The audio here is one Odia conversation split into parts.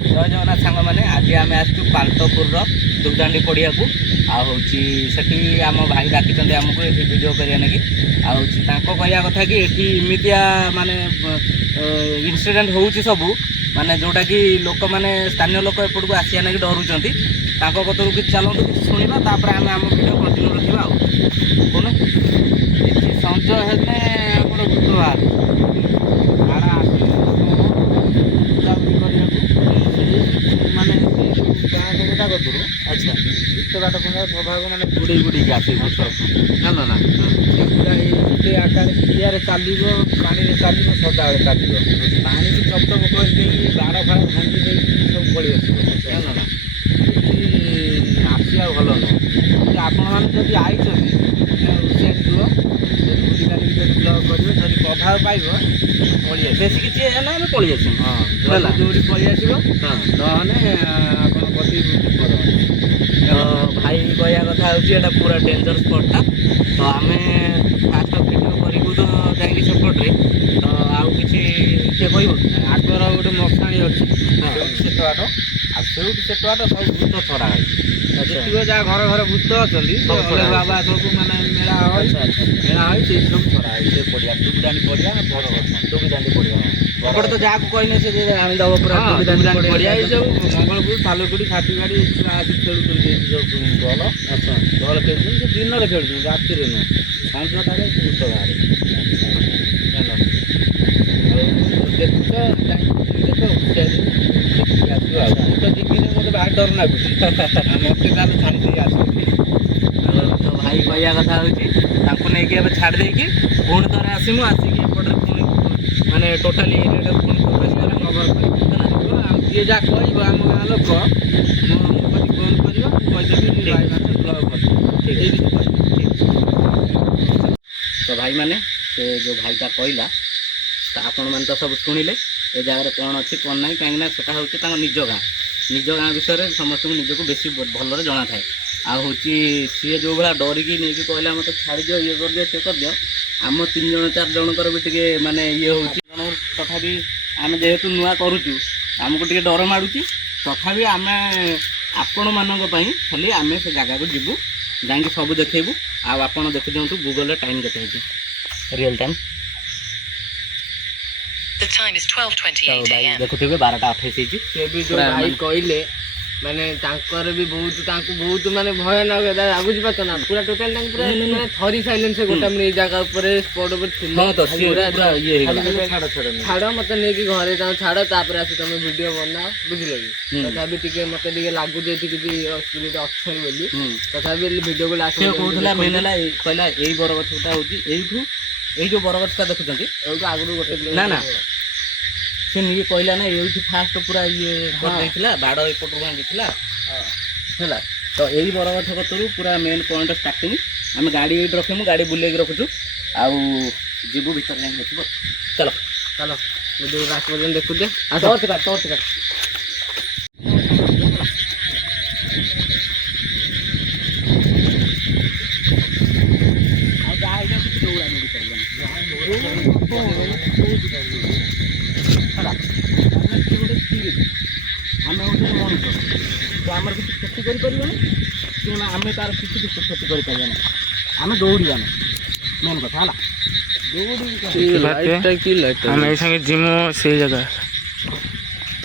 जय जगन्नाथ सांग मैंने आज आम आसचु पाल्टपुर दुर्दांडी पड़िया को आठी आम भाई डाकी आमको ये भिड करा ना कि कहवा कथा कि ये इमितिया माने इनसीडेंट हो सब माने जोटा कि लोक मैंने स्थानीय लोक एपट को आसिया ना कि डरुंच कतरू कि चलतु कि शुणा तापर आम आम भिड कंटिन्यू रखा कौन संजय हेले आम बुधवार माने गाँ कतरू अच्छा एत बाट प्रभाव मैंने बुड़े बुड़े आसे जान ना ये आकार क्रिया चलो पानी चलो सदा चलो पानी की चपचप कर बाड़ फाड़ भांगी दे सब पड़ी जान ना आसिया भल नुह आपण मैंने आई प्रभाव पाइब पलि बेस किसी ना आम पलि आस हाँ जो पलि आस भाई कहया कथा हो पूरा डेंजर स्पॉटा तो आम फास्ट भिडियो करूँ तो जाइए सेपटे तो आउ कि आगर गोटे मशाणी अच्छी से बाट से बाट सब भूत छड़ा है जहाँ घर घर भूत अच्छा बाबा सब माने मेला मेला है सब छड़ा है से पड़िया दुबदानी पड़िया दुबदानी पड़िया एपटे तो जहाँ कहने से आनीदेव पूरा पड़िया सब मंगलपुर सालुकुड़ी छातीबाड़ी आदि खेलुन बल अच्छा बल खेलुन से दिन में खेलुन राति नुह संज ठारे भूत बाहर देखुच तो जीवन मत भाई डर लगुच मत छाड़ी आस तो भाई कहया कथा हो छाड़ देकी पुणी थोड़े आसमु आसिक एपटे पुणी माने टोटाली एरिया कवर कर जी जहाँ कह आम गाँ लोक बंद करदेवी ब्लक तो भाई माने से जो भाईटा कहला तो आपण मैंने तो सब शुणिले ए जगार कौन अच्छी कौन ना कहीं सेटा हूँ निज गाँ विषय समस्त निजक बेसी भलरे जना थाए आहूँ सी जो भाया डरिकी नहीं कहला मत छाड़ दियो ये कर दियो से कर दियो आम 3 जन 4 जनकर भी टे माने ये हूँ तथापि आम जेहेतु नुआ करुचु आमको टे डर माड़ुची तथापि आम आपण मानक खाली आम से जगह को जीवु जाकि सब देखू आपण देखी दिंतु गूगल टाइम के रियल टाइम देखुथे 12:28 जो भाई कहले माने भी बहुत माने भयानक आगुच पाच ना पूरा टोटल पूरा माने थरी साइलेंस से गोटा मिले जगह ऊपर स्पॉट ऊपर थिले हां तो पूरा ये छाड़ मत नै कि घरे जाऊ छाड़ तापर आसी तुम वीडियो बनाओ बुझले कि तथापि टिके मते टिके लागु जे कि अस्पिरिट अक्षर बोली तथापि वीडियो को लास्ट से कहला मेनला कहला एई बरगछटा होची एइठू एई जो बरगछटा देखुचंती एइठू आगु गोटे ना ना से नहीं कहला ना ये फास्ट पूरा ये कर बाड़ एपट भांगी है तो यही बरगछ कतरू पूरा मेन पॉइंट स्टार्टिंग आम गाड़ी ये रखीमु गाड़ी बुले रखुचु आउ जीवु भीतर जाए देखो चलो चलो वीडियो लास्ट पर्यंत देखु दे टॉर्च काट आम हूँ मनुष्य तो आम किसी क्षति करें आम तार किसी क्षति करें आम दौड़ा मेन कथा है जिमो से जगह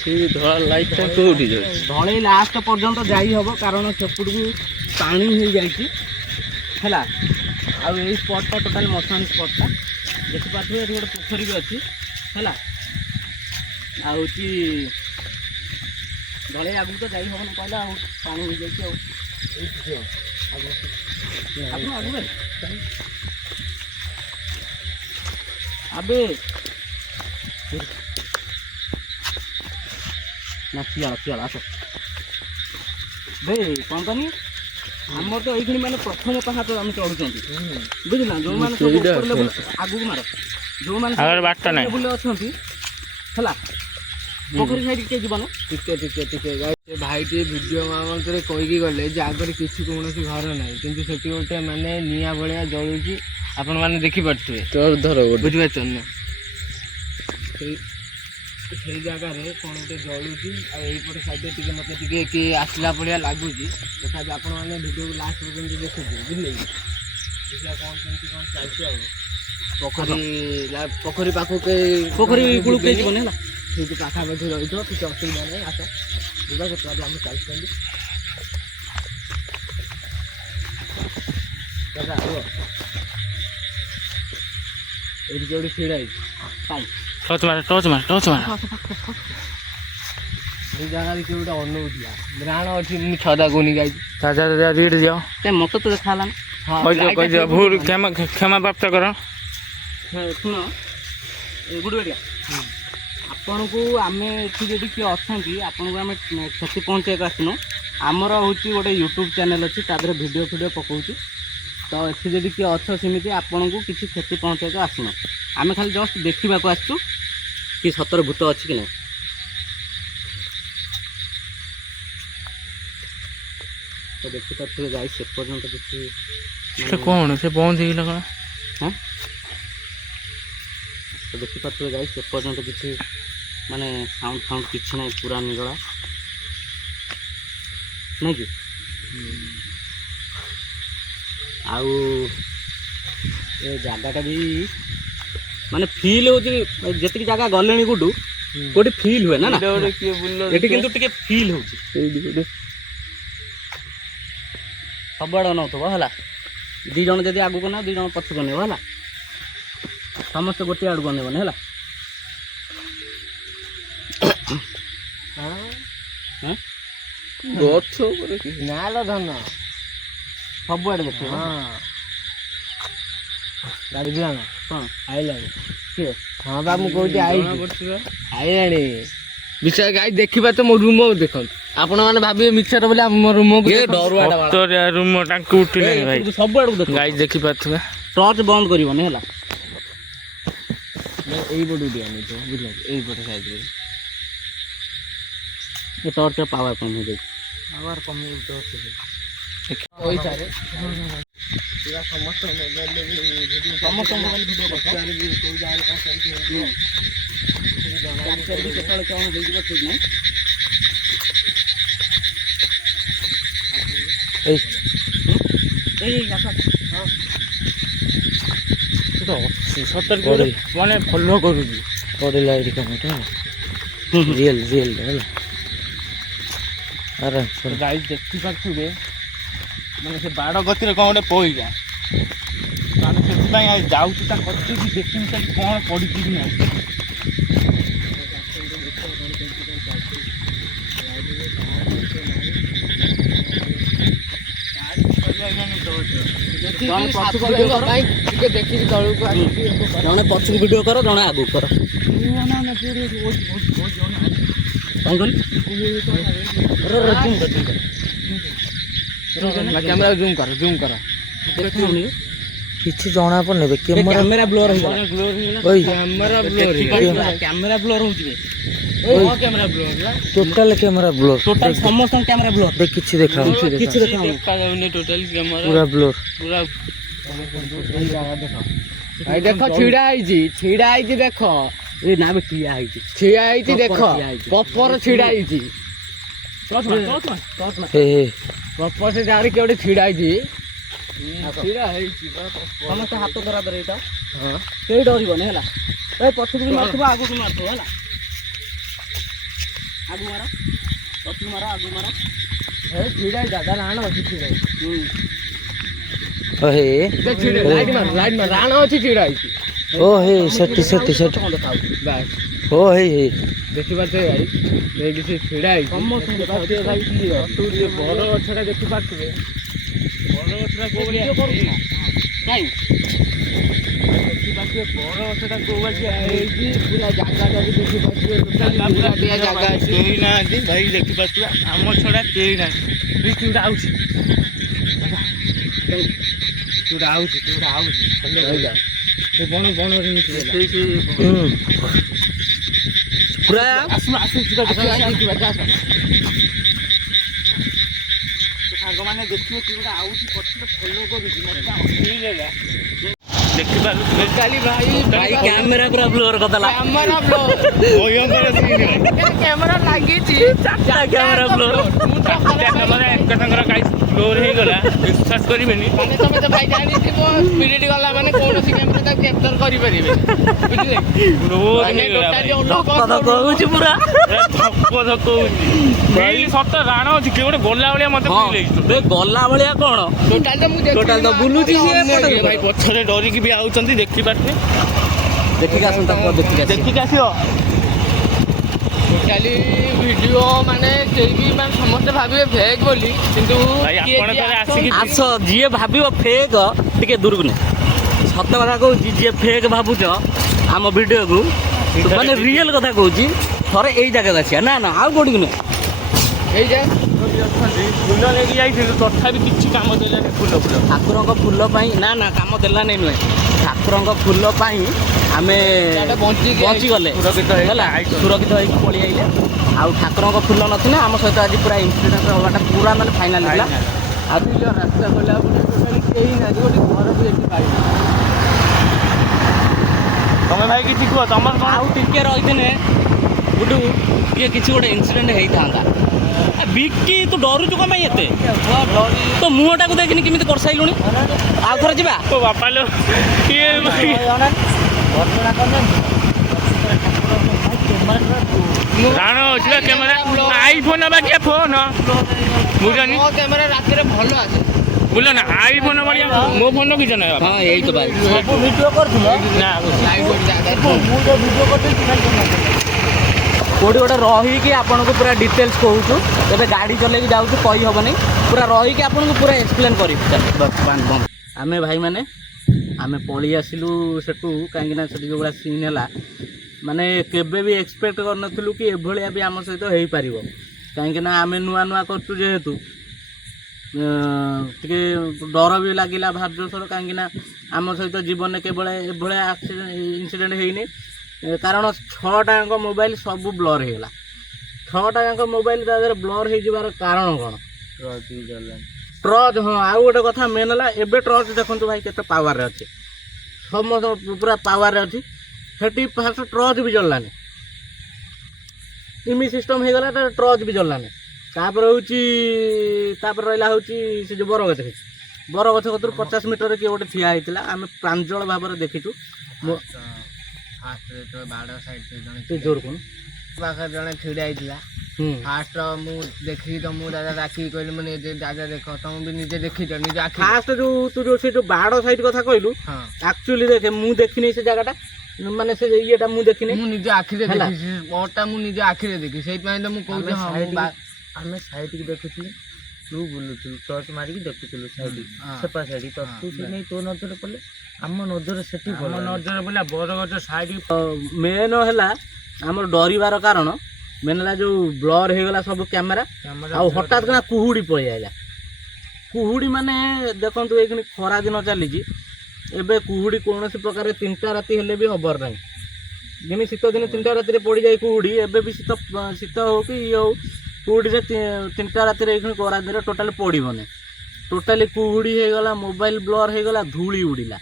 धला लाइट कौटी धले लास्ट पर्यंत जाई हम कारण सेपट को पानी हो जाए आई स्पॉटा टोटाल मशाणी स्पॉटा देखिपे ये गोटे पोखरी भी अच्छी है आऊँ धले आगू तो जाई हम कहला पानी हो जाए अबे ना शियाला आस बे कौन कहनी आमर तो ये मैंने प्रथम पहाड़ आम चढ़ुं बुझला जो मैंने आगू मार जो मैंने बुले अच्छा पोखरी साइड के जीवन टिके भाई टे वीडियो मामले कहीकि गले आगे किसी कौन घर ना कि गोटे माने निआ भाया जलुची आपण मैंने देखिपे तो धर बुझे ସେଇ ଜାଗାରେ କ'ଣ ଗୋଟେ ଜଳୁଛି ଆଉ ଏଇପଟେ ସାଇଡ଼ରେ ଟିକେ ମୋତେ ଟିକେ କିଏ ଆସିଲା ଭଳିଆ ଲାଗୁଛି। ତଥାପି ଆପଣମାନେ ଭିଡ଼ିଓକୁ ଲାଷ୍ଟ ପର୍ଯ୍ୟନ୍ତ ଦେଖୁଛୁ ବୁଝିଲେ କି? ଦେଖିବା କ'ଣ କେମିତି କ'ଣ ଚାଲିଛି ଆଉ। ପୋଖରୀ ପାଖକୁ ପୋଖରୀ କୂଳକୁ କେହି ଯିବନି ହେଲା। ସେଇଠି ପାଖାପାଖି ରହିଥିବ କିଛି ଅସୁବିଧା ନାହିଁ। ଆସ ଯିବା କେତେବେଳେ ଆମେ ଚାଲିଛନ୍ତି ଦାଦା ଆଗ ଏଇଠି ଯୋଉଠି ଛିଡ଼ା ହେଇଛି ଟର୍ଚ୍ଚ ମାର। এই জায়গায় কেউ একটা ଅନଉଥିଲା ରାଣ ଅଛି ମୁଁ ଛଦା ଗୁନି ଯାଇଛି। ଦାଦା ରିଡ୍ ଯାଅ। ମତେ ତ ଦେଖା ହେଲାନି। କହିଦିଅ ଭୁଲ କ୍ଷମା ପ୍ରାପ୍ତ କର। ଶୁଣ ଗୁଡ଼ବେଡ଼ିଆ, ଆପଣଙ୍କୁ ଆମେ ଏଠି ଯଦି କିଏ ଅଛନ୍ତି ଆପଣଙ୍କୁ ଆମେ କ୍ଷତି ପହଞ୍ଚାଇବାକୁ ଆସିନୁ। ଆମର ହେଉଛି ଗୋଟେ ୟୁଟ୍ୟୁବ୍ ଚ୍ୟାନେଲ୍ ଅଛି, ତା ଦେହରେ ଭିଡ଼ିଓ ପକାଉଛୁ। ତ ଏଠି ଯଦି କିଏ ଅଛ ସେମିତି ଆପଣଙ୍କୁ କିଛି କ୍ଷତି ପହଞ୍ଚାଇବାକୁ ଆସିନୁ। ଆମେ ଖାଲି ଜଷ୍ଟ ଦେଖିବାକୁ ଆସିଛୁ କି ସତରେ ଭୂତ ଅଛି କି ନାହିଁ। ତ ଦେଖିପାରୁଥିବେ ଗାଈ ସେ ପର୍ଯ୍ୟନ୍ତ କିଛି ସେ କ'ଣ ସେ ବନ୍ଦ ହେଇଗଲା କ'ଣ? ହଁ ତ ଦେଖିପାରୁଥିବେ ଗାଈ ସେ ପର୍ଯ୍ୟନ୍ତ କିଛି ମାନେ ସାଉଣ୍ଡ କିଛି ନାହିଁ, ପୁରା ନିରଳା ନାଇଁ କି? ଆଉ ଏ ଜାଗାଟା ବି ମାନେ ଫିଲ୍ ହେଉଛି, ଯେତିକି ଜାଗା ଗଲେଣି ଗୁଡୁ କୋଉଠି ଫିଲ୍ ହୁଏ ନା ନା, ଏଠି କିନ୍ତୁ ଟିକେ ଫିଲ୍ ହେଉଛି। ସବୁଆଡ଼େ ନଉଥିବ ହେଲା। 2 ଜଣ ଯଦି ଆଗକୁ ନେବ 2 ଜଣ ପଛକୁ ନେବ ହେଲା। ସମସ୍ତେ ଗୋଟିଏ ଆଡ଼କୁ ନେବନି ହେଲା। ଗଛ ଉପରେ ନାଲୋ ଧନ ସବୁଆଡ଼େ ଦେଖିବ। ଗାଡ଼ି ଯିବାନ କ'ଣ ଆଇଲାଣି କିଏ? ହଁ ବା ମୁଁ କହୁଛି ଆଇଲାଣି। ବିଷୟ ଗାଈ ଦେଖିବା ତ ମୋ ରୁମ ଦେଖନ୍ତୁ। ଆପଣମାନେ ଭାବିବେ ମିଛର ବୋଲି ଆମ ରୁମକୁ ରୁମ ଟାଙ୍କୁ ଉଠିଲେଣି ଭାଇ। ସବୁଆଡ଼କୁ ଦେଖ ଗାଈ ଦେଖିପାରୁଥିବେ। ଟର୍ଚ୍ଚ ବନ୍ଦ କରିବନି ହେଲା। ଏଇପଟୁ ଟିକେ ଆଣିଛୁ ବୁଝିଲ, ଏଇପଟ ସାଇଡ଼ରେ ଏ ଟର୍ଚ୍ଚ ପାୱାର କମ୍ ହେଇଯାଇଛି। ପାୱାର କମିଯାଉଛି ପଇସାରେ ସମସ୍ତ ମୋବାଇଲରେ ବି ସମସ୍ତ ମୋବାଇଲ ଭିଡ଼ିଓ ଦେଖ। କେତେବେଳେ କ'ଣ ହେଇଯିବ ଠିକ୍ ନାହିଁ। ମାନେ ଫଲୋ କରୁଛି ପଡ଼ିଲା ଏଇଠି କାମଟା ରିଏଲ ହେଲା। ଆରାମ ଗାଈ ଦେଖିପାରୁଥିବେ ମାନେ ସେ ବାଡ଼ ଗତିରେ କ'ଣ ଗୋଟେ ପଇଲା। ଆମେ ସେଥିପାଇଁ ଯାଉଛୁ ତା କତିକି ଦେଖିବୁ ଖାଲି କ'ଣ ପଡ଼ିଛି କି ନାହିଁ। ଟିକେ ଦେଖିକି ତଳକୁ ଜଣେ ପଛକୁ ଭିଡ଼ିଓ କର, ଜଣେ ଆଗକୁ କର। କ୍ୟାମେରା ଜୁମ୍ କର। କିଛି ଜଣା ପଡୁନି କ୍ୟାମେରା ବ୍ଲର ହେଇଗଲା। କ୍ୟାମେରା ବ୍ଲର ହଉଛି ଟୋଟାଲ କ୍ୟାମେରା ବ୍ଲର। ଟୋଟାଲ ସମସ୍ତଙ୍କ କ୍ୟାମେରା ବ୍ଲର। କିଛି ଦେଖାଉନି, କିଛି ଦେଖାଯାଉନି ଟୋଟାଲ କ୍ୟାମେରା ପୁରା ବ୍ଲର। ପୁରା ଭାଇ ଦେଖ ଛିଡ଼ା ହେଇଛି ଦେଖ। ଏ ନା ବେ ଠିଆ ହେଇଛି ଦେଖ ପପର ଛିଡ଼ା ହେଇଛି। ପପର ସେ ଜାଣି କିଏ ଗୋଟେ ଛିଡ଼ା ହେଇଛି। ସମସ୍ତେ ହାତ ଧରା ଧରି ଏଇଟା କେହି ଡରିବନି ହେଲା। ଏ ପଛକୁ ବି ମାରୁଥିବ ଆଗକୁ ମାରୁଥିବ ହେଲା। ଆଗକୁ ମାର, ପଛକୁ ମାର, ଆଗକୁ ମାର। ଛିଡ଼ା ହେଇଛି ଦାଦା ରାଣ ଅଛି ଛିଡ଼ା ହେଇଛି। ଲାଇଟ୍ ମାର ରାଣ ଅଛି ଛିଡ଼ା ହେଇଛି। ଓ ହେ ସେଠି ଓ ହେଇ ଦେଖିପାରୁଥିବେ ଭାଇ ଏଇଠି ସେ ଛିଡ଼ା ହେଇଛି। ସମସ୍ତଙ୍କୁ ବଡ଼ ଗଛଟା ଦେଖିପାରୁଥିବେ। ବଡ଼ ଗଛଟା କୋଉ ଭଳିଆ କାଇଁ ଦେଖିପାରୁଥିବେ। ବଡ଼ ଗଛଟା କୋଉ ଭଳିଆ ହେଇଛି। ପୁରା ଜାଗାଟା ବି ଦେଖିପାରୁଥିବେ। ଜାଗା କେହି ନାହାନ୍ତି ଭାଇ ଦେଖିପାରୁଥିବେ। ଆମ ଛଡ଼ା କେହି ନାହାନ୍ତି। ଚୁଡ଼ା ଆଉଛି ବଣ ପୁରା ସାଙ୍ଗମାନେ ଦେଖିବେ କି ଗୋଟେ ଆଉଛି ପଛରେ ଫଲୋ କରୁଛି। ଦେଖିପାରୁଥିବେ ଟୋଟାଲି ଭାଇ ଭାଇ କ୍ୟାମେରା ପୁରା ବ୍ଲୋର କରିଦେଲା। କ୍ୟାମେରା ବ୍ଲୋ ଭୟଙ୍କର ସିନ୍ କ୍ୟାମେରା ଲାଗିଛି କ୍ୟାମେରା ବ୍ଲୋର। କ୍ୟାମେରା ଏକତାଙ୍କର ଗାଈ ଫ୍ଲୋର ହେଇଗଲା ବିଶ୍ୱାସ କରିବେନି। ମାନେ ତମେ ତ ଭାଇ ଜାଣିଥିବ ସ୍ପିରିଟ୍ ଗଲା ମାନେ କୌଣସି କ୍ୟାମେରା ତାକୁ କ୍ୟାପଚର କରିପାରିବେ ବୁଝିଲେ ଫ୍ଲୋର ମାନେ ହେଇଗଲା ଟୋଟାଲି ଭାଇ। ଅଲଗା ଧକ ହଉଛି ପୁରା। ଧକ ଧକ ହଉଛି ଭାଇ ସତ ରାଣ ଅଛି କିଏ ଗୋଟେ ଗଲା ଭଳିଆ ମତେ ହଁ ଫିଲ୍ ହେଇଛି। ବେ ଗଲା ଭଳିଆ କଣ ଟୋଟାଲି ତ ମୁଁ ଟୋଟାଲ ତ ବୁଲୁଛି ସିଏ ଏପଟେ। ଭାଇ ପଛରେ ଡରିକି ବି ଆଉଛନ୍ତି ଦେଖିପାରୁଥିବେ। ଦେଖିକି ଆସନ୍ତୁ ତାକୁ ଦେଖିକି ଆସି। ଦେଖିକି ଆସିବ ଟୋଟାଲି ଭିଡ଼ିଓ ମାନେ କେହି ବି ମାନେ ସମସ୍ତେ ଭାବିବେ ଫେକ୍ ବୋଲି କିନ୍ତୁ ଭାଇ କିଏ ଆପଣ କିଏ ଥରେ ଆସନ୍ତି- ଆସିକି ଆସ ଯିଏ ଭାବିବ ଫେକ୍ ଟିକେ ଦୂରକୁ ନେ। ସତ କଥା କହୁଛି ଯିଏ ଫେକ୍ ଭାବୁଛ ଆମ ଭିଡ଼ିଓକୁ ମାନେ ରିଏଲ କଥା କହୁଛି ଥରେ ଏଇ ଜାଗାକୁ ଆସିବା। ନା ନା ଆଉ କୋଉଠିକୁ ନୁହେଁ। ହେଇଯାଏ ଫୁଲ ନେଇକି ଯାଇଥିଲୁ ତଥାପି କିଛି କାମ ଦେଲାନି ଫୁଲ ଠାକୁରଙ୍କ ଫୁଲ ପାଇଁ ନା ନା କାମ ଦେଲାନି ନୁହେଁ। ଠାକୁରଙ୍କ ଫୁଲ ପାଇଁ ଆମେ ସେଟା ବଞ୍ଚିକି ବଞ୍ଚିଗଲେ ସୁରକ୍ଷିତ ହେଇକି ହେଲା ଆଇଛନ୍ତି। ସୁରକ୍ଷିତ ହେଇକି ପଳେଇ ଆଇଲେ। ଆଉ ଠାକୁରଙ୍କ ଫୁଲ ନଥିଲେ ଆମ ସହିତ ଆଜି ପୁରା ଇନସିଡେଣ୍ଟ ହବାଟା ପୁରା ମାନେ ଫାଇନାଲ ଥିଲା। ଆଉ ରାସ୍ତା ଗଲା ପରେ ଟୋଟାଲି କେହି ନାହାନ୍ତି ଗୋଟେ ଘର ବି ଏଠି ପାଇନି ତମେ ଭାଇ କିଛି କୁହ ତମର କଣ ଆଉ ଟିକେ ରହିଥିଲେ ଗୁଡୁ ଟିକେ କିଛି ଗୋଟେ ଇନସିଡେଣ୍ଟ ହେଇଥାନ୍ତା। ବିକି ତୁ ଡରୁଛୁ କଣ ପାଇଁ ଏତେ? ତୋ ମୁହଁଟାକୁ ଦେଖିନି କେମିତି କରିସାଇଲୁଣି। ଆଉ ଥରେ ଯିବା। ଓ ବାପା ଲୋ କିଏ ଭାଇ ରାଣ ଅଛି ବା କ୍ୟାମେରା ଆଇଫୋନ ବାକିଆ ଫୋନ ବୁଝନି ମୋ କ୍ୟାମେରା ରାତିରେ ଭଲ ଆସେ ବୁଝ ନା ଆଇଫୋନ ଭଳିଆ ମୋ ଫୋନ ରଖିଛ ନା ବାପା? ହଁ ଏଇ ତ ଭାଇ ଭିଡ଼ିଓ କରୁଥିଲ ନା ଲାଇଟ୍ ଗୋଟେ ଜାଗାରେ ମୁଁ ଯୋଉ ଭିଡ଼ିଓ କରିଦେଇଛି କୋଉଠି ଗୋଟେ ରହିକି ଆପଣଙ୍କୁ ପୁରା ଡିଟେଲ୍ସ କହୁଛୁ। ଏବେ ଗାଡ଼ି ଚଲେଇକି ଯାଉଛୁ କହିହେବନି। ପୁରା ରହିକି ଆପଣଙ୍କୁ ପୁରା ଏକ୍ସପ୍ଲେନ୍ କରିବି। ଆମେ ଭାଇମାନେ ଆମେ ପଳେଇ ଆସିଲୁ ସେଠୁ କାହିଁକିନା ସେଠି ଯେଉଁ ଭଳିଆ ସିନ୍ ହେଲା ମାନେ କେବେ ବି ଏକ୍ସପେକ୍ଟ କରିନଥିଲୁ କି ଏଭଳିଆ ବି ଆମ ସହିତ ହେଇପାରିବ। କାହିଁକିନା ଆମେ ନୂଆ ନୂଆ କରୁଛୁ ଯେହେତୁ ଟିକେ ଡର ବି ଲାଗିଲା ଭାବଜୋସର। କାହିଁକିନା ଆମ ସହିତ ଜୀବନରେ କେବଳ ଏଭଳିଆ ଇନସିଡେଣ୍ଟ ହେଇନି। କାରଣ 6ଟା ଯାକ ମୋବାଇଲ ସବୁ ବ୍ଲର୍ ହେଇଗଲା। 6ଟା ଯାକ ମୋବାଇଲ ତା ଦେହରେ ବ୍ଲର୍ ହେଇଯିବାର କାରଣ କ'ଣ? ଟର୍ଚ୍ଚ। ହଁ ଆଉ ଗୋଟେ କଥା ମେନ୍ ହେଲା ଏବେ ଟର୍ଚ୍ଚ ଦେଖନ୍ତୁ ଭାଇ କେତେ ପାୱାରରେ ଅଛି। ସମସ୍ତ ପୁରା ପାୱାରରେ ଅଛି। ସେଠି ଫାଷ୍ଟ ଟର୍ଚ୍ଚ ବି ଜଳିଲାନି। ଇମି ସିଷ୍ଟମ ହେଇଗଲା ଟର୍ଚ୍ଚ ବି ଜଳିଲାନି। ତାପରେ ରହିଲା ହେଉଛି ସେ ଯେଉଁ ବରଗଛ ହେଇଛି। ବରଗଛ କତରୁ 50 ମିଟରରେ କିଏ ଗୋଟେ ଠିଆ ହେଇଥିଲା। ଆମେ ପ୍ରାଞ୍ଜଳ ଭାବରେ ଦେଖିଛୁ। ବାଡ଼ ସାଇଡ୍ ସେ ଜୋର କଣ ପାଖରେ ଜଣେ ଛିଡ଼ା ହେଇଥିଲା। ଫାଷ୍ଟ ମୁଁ ଦେଖିକି ତ ମୁଁ ଦାଦା ଡାକିକି କହିଲି ମୁଁ ନିଜେ ଦାଦା ଦେଖ ତମେ ବି ନିଜେ ଦେଖିଛ ନିଜ ଆଖି ଫାଷ୍ଟ ସେ ଯୋଉ ବାଡ଼ ସାଇଡ୍ କଥା କହିଲୁ ହଁ ଆକ୍ଚୁଆଲି ଦେଖେ ମୁଁ ଦେଖିନି ସେ ଜାଗାଟା ମାନେ ସେ ଇଏଟା ମୁଁ ଦେଖିନି। ମୁଁ ନିଜ ଆଖିରେ ହେଲା। ଦେଖିଛି ସ୍ପଟଟା ମୁଁ ନିଜ ଆଖିରେ ଦେଖି ସେଇଥିପାଇଁ ତ ମୁଁ କହୁଛି ହଁ ଆମେ ସାଇଡିକି ଦେଖୁଥିଲୁ ତୁ ବୁଲୁଥିଲୁ ଟର୍ଚ୍ଚ ମାରିକି ଦେଖୁଥିଲୁ ସାଇଡିକି ସେପା ସାଇଡି ତ ତୁ ସେ ନେଇ ତୋ ନଜରରେ ପଡ଼ିଲେ ଆମ ନଜରରେ ସେଠି ଆମ ନଜରରେ ବୋଲେ ବରଗଛ ସାଇଡ ମେନ୍ ହେଲା ଆମର ଡରିବାର କାରଣ ମେନ୍ ହେଲା ଯୋଉ ବ୍ଲର୍ ହେଇଗଲା ସବୁ କ୍ୟାମେରା। ଆଉ ହଠାତ୍ କିନା କୁହୁଡ଼ି ପଳେଇ ଆଇଲା। କୁହୁଡ଼ି ମାନେ ଦେଖନ୍ତୁ ଏଇଖିଣି ଖରା ଦିନ ଚାଲିଛି। ଏବେ କୁହୁଡ଼ି କୌଣସି ପ୍ରକାର 3ଟା ରାତି ହେଲେ ବି ହବାର ନାହିଁ। ଯେମିତି ଶୀତ ଦିନେ 3ଟା ରାତିରେ ପଡ଼ିଯାଏ କୁହୁଡ଼ି ଏବେ ବି ଶୀତ ହଉ କି ଇଏ ହଉ କୁହୁଡ଼ିରେ 3ଟା ରାତିରେ ଏଇଖିଣି ଖରା ଦିନରେ ଟୋଟାଲି ପଡ଼ିବନି। ଟୋଟାଲି କୁହୁଡ଼ି ହେଇଗଲା ମୋବାଇଲ ବ୍ଲର୍ ହେଇଗଲା ଧୂଳି ଉଡ଼ିଲା।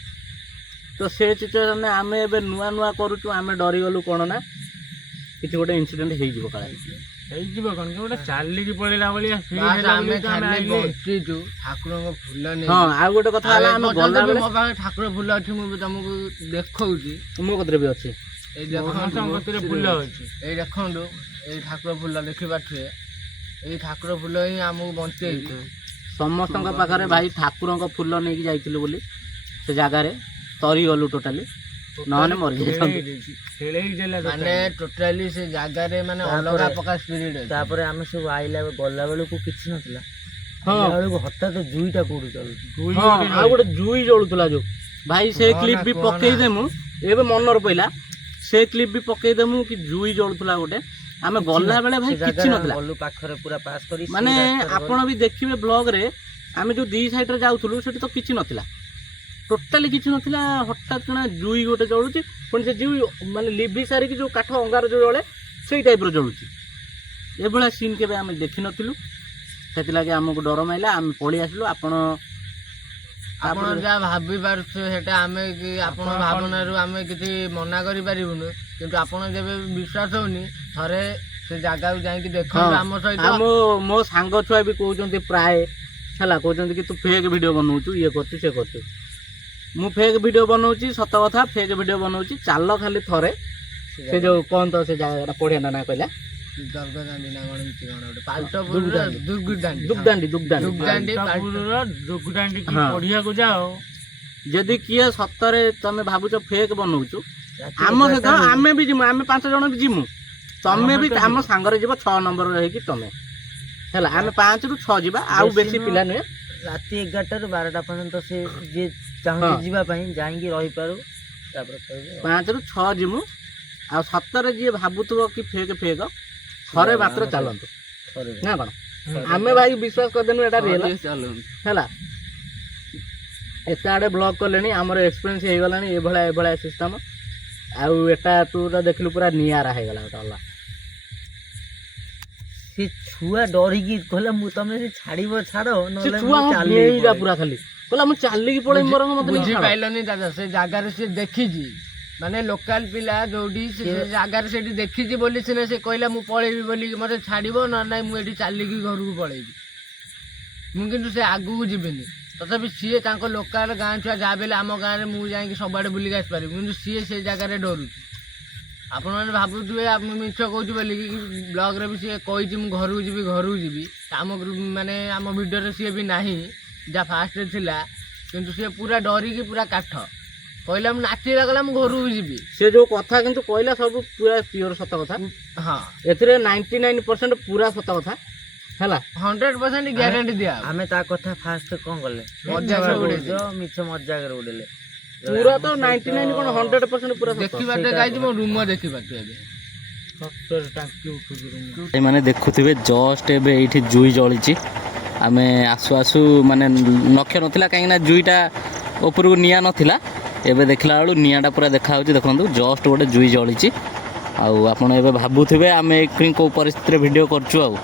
ତ ସେ ସିଚୁଏସନରେ ଆମେ ଏବେ ନୂଆ ନୂଆ କରୁଛୁ। ଆମେ ଡରିଗଲୁ କ'ଣ ନା କିଛି ଗୋଟେ ଇନସିଡେଣ୍ଟ ହେଇଯିବ କାଳେ। ହେଇଯିବ କଣ କି ଗୋଟେ ଚାଲିକି ପଳେଇଲା ଭଳିଆ feel ବାସ୍ ହେଲା ଆମେ ବୋଲି ତ ଆମେ ଖାଲି ଆଇଲେ। ବଞ୍ଚିଛୁ ଠାକୁରଙ୍କ ଫୁଲ ନେଇ ହଁ ଆଉ ଗୋଟେ କଥା ହେଲା ଆମେ ଗଲାବେଳେ ମୋ ପାଖରେ ଠାକୁର ଫୁଲ ଅଛି ମୁଁ ବି ତମକୁ ଦେଖଉଛି। ମୋ କତିରେ ବି ଅଛି। ଏଇ ସମସ୍ତଙ୍କ ଦେଖନ୍ତୁ କତିରେ ଫୁଲ ଅଛି। ଏଇ ଦେଖନ୍ତୁ ଏଇ ଠାକୁର ଫୁଲ ଦେଖିପାରୁଥିବେ। ଏଇ ଠାକୁର ଫୁଲ ହିଁ ଆମକୁ ବଞ୍ଚେଇଛି। ସମସ୍ତଙ୍କ ପାଖରେ ଭାଇ ଠାକୁରଙ୍କ ଫୁଲ ନେଇକି ଯାଇଥିଲୁ ବୋଲି ସେ ଜାଗାରେ ତରିଗଲୁ ଟୋଟାଲି। ନହେଲେ ମରିଯାଇଥାନ୍ତୁ। ଖେଳେଇ ଦେଲା ମାନେ ଟୋଟାଲି ସେ ଜାଗାରେ ମାନେ ଅଲଗା ପ୍ରକାର ସ୍ପିରିଟ୍ ଅଛି। ତାପରେ ଆମେ ସବୁ ଆଇଲା ଗଲା ବେଳକୁ କିଛି ନଥିଲା। ହଁ ଆଇଲା ବେଳକୁ ହଠାତ୍ ଜୁଇଟା କୋଉଠି ଚାଲୁଛି ହଁ ଆଉ ଗୋଟେ ଜୁଇ ଜଳୁଥିଲା ଯୋଉ ଭାଇ ସେ କ୍ଲିପ ବି ପକେଇଦେମୁ। ଏବେ ମନର ପଇଲା ସେ କ୍ଲିପ ବି ପକେଇଦେମୁ କି ଜୁଇ ଜଳୁଥିଲା ଗୋଟେ। ଆମେ ଗଲା ବେଳେ ଭାଇ କିଛି ନଥିଲା। ଗଲୁ ପାଖରେ ପୁରା ପାସ୍ କରି ମାନେ ଆପଣ ବି ଦେଖିବେ ବ୍ଲଗରେ ଆମେ ଯୋଉ ଦି ସାଇଡରେ ଯାଉଥିଲୁ ସେଠି ତ କିଛି ନଥିଲା। ଟୋଟାଲି କିଛି ନଥିଲା। ହଠାତ୍ କିନା ଜୁଇ ଗୋଟେ ଜଳୁଛି। ପୁଣି ସେ ଜୁଇ ମାନେ ଲିଭି ସାରିକି ଯୋଉ କାଠ ଅଙ୍ଗାର ଯୋଉ ଜଳେ ସେଇ ଟାଇପର ଜଳୁଛି। ଏଭଳିଆ ସିନ୍ କେବେ ଆମେ ଦେଖିନଥିଲୁ। ସେଥିଲାଗି ଆମକୁ ଡର ମାଇଲା। ଆମେ ପଳେଇ ଆସିଲୁ। ଆପଣ ଆପଣ ଯାହା ଭାବି ପାରୁଛୁ ସେଟା ଆମେ କି ଆପଣ ଭାବନାରୁ ଆମେ କିଛି ମନା କରିପାରିବୁନୁ, କିନ୍ତୁ ଆପଣ ଯେବେ ବିଶ୍ୱାସ ହଉନି ଥରେ ସେ ଜାଗାକୁ ଯାଇକି ଦେଖନ୍ତୁ ଆମ ସହିତ। ମୋ ସାଙ୍ଗ ଛୁଆ ବି କହୁଛନ୍ତି ପ୍ରାୟ ହେଲା, କହୁଛନ୍ତି କି ତୁ ଫେକ୍ ଭିଡ଼ିଓ ବନଉଛୁ, ଇଏ କରୁଛୁ ସେ କରୁଛୁ। ମୁଁ ଫେକ୍ ଭିଡ଼ିଓ ବନଉଛି ସତ କଥା, ଫେକ୍ ଭିଡ଼ିଓ ବନଉଛି। ଚାଲ ଖାଲି ଥରେ ସେ ଯୋଉ କଣ ତ ସେ ଜାଗାଟା ପଢିଆ ନା କହିଲା ଦର୍ଗଦାଣ୍ଡି ନା କଣ ଏମିତି କଣ ଗୋଟେ ଦୁଗଦାଣ୍ଡି ପଢିବାକୁ ଯାଅ, ଯଦି କିଏ ସତରେ ତମେ ଭାବୁଛ ଫେକ୍ ବନଉଛୁ, ଆମ ସହିତ ଆମେ ବି ଯିମୁ, ଆମେ 5 ଜଣ ବି ଯିମୁ, ତମେ ବି ଆମ ସାଙ୍ଗରେ ଯିବ 6 ନମ୍ବର ହେଇକି ତମେ ହେଲା। ଆମେ 5 ରୁ 6 ଯିବା, ଆଉ ବେଶୀ ପିଲା ନୁହେଁ। ରାତି 11ଟାରୁ 12ଟା ପର୍ଯ୍ୟନ୍ତ ସେ ଯିଏ ଚାହୁଁଛି ଯିବା ପାଇଁ ଯାଇକି ରହିପାରୁ, ତାପରେ 5 ରୁ 6 ଯିମୁ। ଆଉ ସତରେ ଯିଏ ଭାବୁଥିବ କି ଫେକ୍ ଥରେ ମାତ୍ର ଚାଲନ୍ତୁ ନା କଣ? ଆମେ ଭାଇ ବିଶ୍ୱାସ କରିଦେନୁ ଏଟା ରିଅଲ ହେଲା। ଏତେ ଆଡେ ବ୍ଲଗ କଲେଣି, ଆମର ଏକ୍ସପିରିଏନ୍ସ ହେଇଗଲାଣି ଏଭଳିଆ ସିଷ୍ଟମ। ଆଉ ଏଟା ତୁ ତ ଦେଖିଲୁ ପୁରା ନିଆରା ହେଇଗଲା ଗୋଟେ ଅଲଗା। ସେ ଛୁଆ ଡରିକି କହିଲା ମୁଁ ତମେ ସେ ଛାଡିବ ଛାଡ, ସେ ନହେଲେ ଛୁଆ ମୁଁ ଚାଲିକି ଚାଲିଲା ପଳେଇବି। ପୁରା ଖାଲି କହିଲା ମୁଁ ଚାଲିକି ପଳେଇବି ମୋର ମତେ ନେଇ ଛାଡ। ବୁଝିପାରିଲନି ଦାଦା, ସେ ଜାଗାରେ ସେ ଦେଖିଛି, ମାନେ ଲୋକାଲ ପିଲା ଯୋଉଠି ସେ ଜାଗାରେ ସେଠି ଦେଖିଛି ବୋଲି ସିନା ସେ କହିଲା ମୁଁ ପଳେଇବି ବୋଲି, ମତେ ଛାଡିବ ନହେଲେ ନାଇଁ ମୁଁ ଏଠି ଚାଲିକି ଘରକୁ ପଳେଇବି। ମୁଁ କିନ୍ତୁ ସେ ଆଗକୁ ଯିବିନି। ତଥାପି ସିଏ ତାଙ୍କ ଲୋକାଲ ଗାଁ ଛୁଆ ଯାହା ବି ହେଲେ ଆମ ଗାଁରେ ମୁଁ ଯାଇକି ସବୁଆଡେ ବୁଲିକି ଆସିପାରିବି, କିନ୍ତୁ ସିଏ ସେ ଜାଗାରେ ଡରୁଛି। ଆପଣମାନେ ଭାବୁଥିବେ ମୁଁ ମିଛ କହୁଛି ବୋଲି, ବ୍ଲଗରେ ବି ସିଏ କହିଛି ମୁଁ ଘରକୁ ଯିବି। ଆମ ଗ୍ରୁପ ମାନେ ଆମ ଭିଡ଼ିଓରେ ସିଏ ବି ନାହିଁ, ଯାହା ଫାଷ୍ଟରେ ଥିଲା, କିନ୍ତୁ ସିଏ ପୁରା ଡରିକି ପୁରା କାଠ କହିଲା ମୁଁ ନାଚିଲା ଗଲା ମୁଁ ଘରକୁ ଯିବି। ସେ ଯୋଉ କଥା କିନ୍ତୁ କହିଲା ସବୁ ପୁରା ପିଓର ସତ କଥା। ହଁ, ଏଥିରେ 99% ପୁରା ସତ କଥା ହେଲା, 100% ଗ୍ୟାରେଣ୍ଟି ଦିଆ। ଆମେ ତା କଥା ଫାଷ୍ଟ କଣ କଲେ, ମଜାକରେ ଉଡେଇଲେ। ମିଛ ମଜାକରେ ଉଡେଇଲେ। ପୁରା ତ 99 କଣ 100% ପୁରା ସତ। ଦେଖିବାରେ ଗାଇଛି ମୋ ରୁମ ଦେଖିପାରୁଛୁ ଏବେ। ଏମାନେ ଦେଖୁଥିବେ ଜଷ୍ଟ ଏବେ ଏଇଠି ଜୁଇ ଜଳିଛି। ଆମେ ଆସୁ ମାନେ ଲକ୍ଷ୍ୟ ନଥିଲା, କାହିଁକିନା ଜୁଇଟା ଉପରକୁ ନିଆଁ ନଥିଲା। ଏବେ ଦେଖିଲା ବେଳୁ ନିଆଁଟା ପୁରା ଦେଖାହେଉଛି। ଦେଖନ୍ତୁ ଜଷ୍ଟ ଗୋଟେ ଜୁଇ ଜଳିଛି। ଆଉ ଆପଣ ଏବେ ଭାବୁଥିବେ ଆମେ କେଉଁ ପରିସ୍ଥିତିରେ ଭିଡ଼ିଓ କରୁଛୁ ଆଉ।